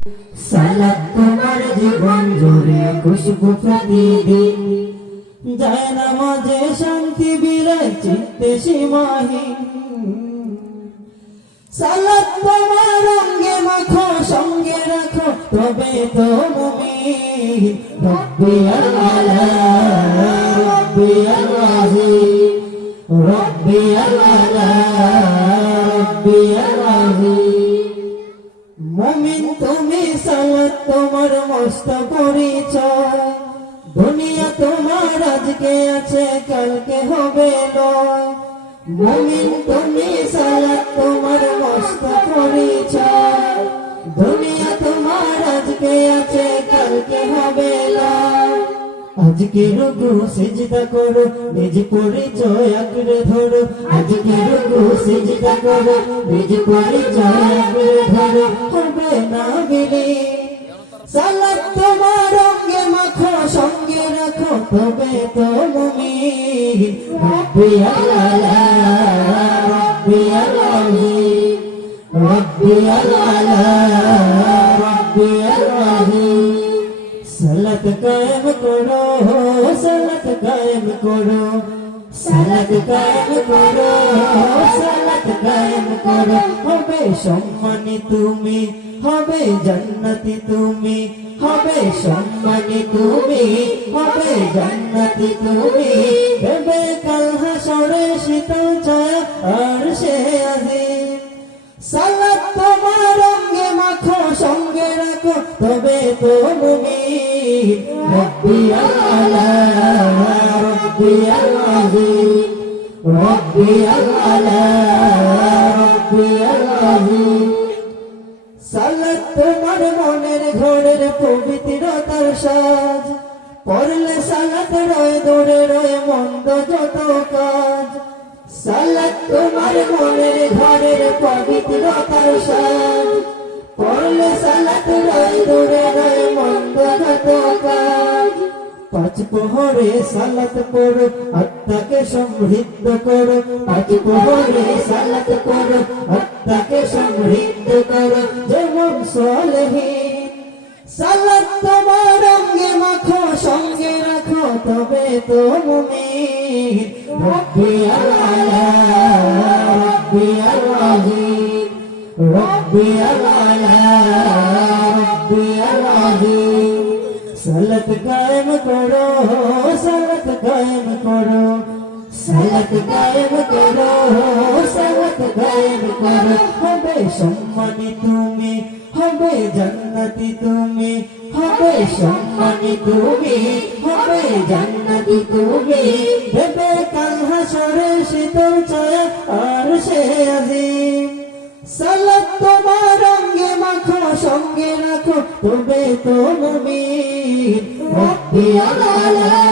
সালাত তোমার জীবন জুড়ে খুশবু প্রতিদিন, যায় নামাজে শান্তি বিরায় চিত্তে সীমাহীন। সালাত তোমার অঙ্গে মাখো সঙ্গে রাখো তবে তো মুমিন। রব্বি আল্লাহ রব্বি আল্লাহিম রব্বি আল্লাহ রব্বি আল্লাহিম। মুমিন তুমি সালাত তোমার মস্ত পরিচয়, দুনিয়া তোমার আজকে আছে কালকে হবে নয়। মুমিন তুমি সালাত তোমার মস্ত পরিচয়, দুনিয়া তোমার আজকে আছে কালকে হবে নয়। আজকে রুকু সিজদা করো নিজ পরিচয় আঁকড়ে ধরো, আজকে রুকু সিজদা করো নিজ পরিচয় আঁকড়ে ধরো, হবে না বিলীন। সালাত তোমার অঙ্গে মাখো সঙ্গে রাখো তবে তো মুমিন। রব্বি আল্লাহ রব্বি আল্লাহিম রব্বি আল্লাহ রব্বি আল্লাহিম। সালাত কায়েম করো সালাত কায়েম করো সালাত কায়েম করো সালাত কায়েম করো, হবে সম্মানী তুমি হবে জান্নাতি তুমি, হবে সম্মানী তুমি হবে জান্নাতি তুমি। দেবে কাল হাসরে শীতল ছায়া আরশে আজিম। সালাত তোমার অঙ্গে মাখো সঙ্গে রাখো তবে তো মুমিন। রব্বি আল্লাহ রব্বি আল্লাহিম রব্বি আল্লাহ রব্বি আল্লাহিম। সালাত তোমার মনের ঘরের পবিত্রতার সাজ, পড়লে সালাত রয় দূরে রয় মন্দ যত কাজ। সালাত তোমার মনের ঘরের পবিত্রতার সাজ, পড়লে সালাত রয় দূরে রয় মন্দ যত কাজ। পাঁচ প্রহরে সালাত পড়ো আত্মাকে সমৃদ্ধ করো, পাঁচ প্রহরে সালাত পড়ো আত্মাকে সমৃদ্ধ করো যেমন সালেহীন। সালাত তোমার অঙ্গে মাখো সঙ্গে রাখো তবে তো মুমিন। রব্বি আল্লাহ রব্বি আল্লাহিম রব্বি আল্লাহ রব্বি আল্লাহিম। সালাত কায়েম করো সালাত কায়েম করো সালাত কায়েম করো সালাত কায়েম করো, হবে সম্মানী তুমি হবে জান্নাতি তুমি, হবে সম্মানী তুমি হবে জান্নাতি তুমি। দেবে কাল হাসরে শীতল ছায়া আরশে আজিম। সালাত তোমার অঙ্গে মাখো সঙ্গে রাখো তবে তো মুমিন। রব্বি আল্লাহ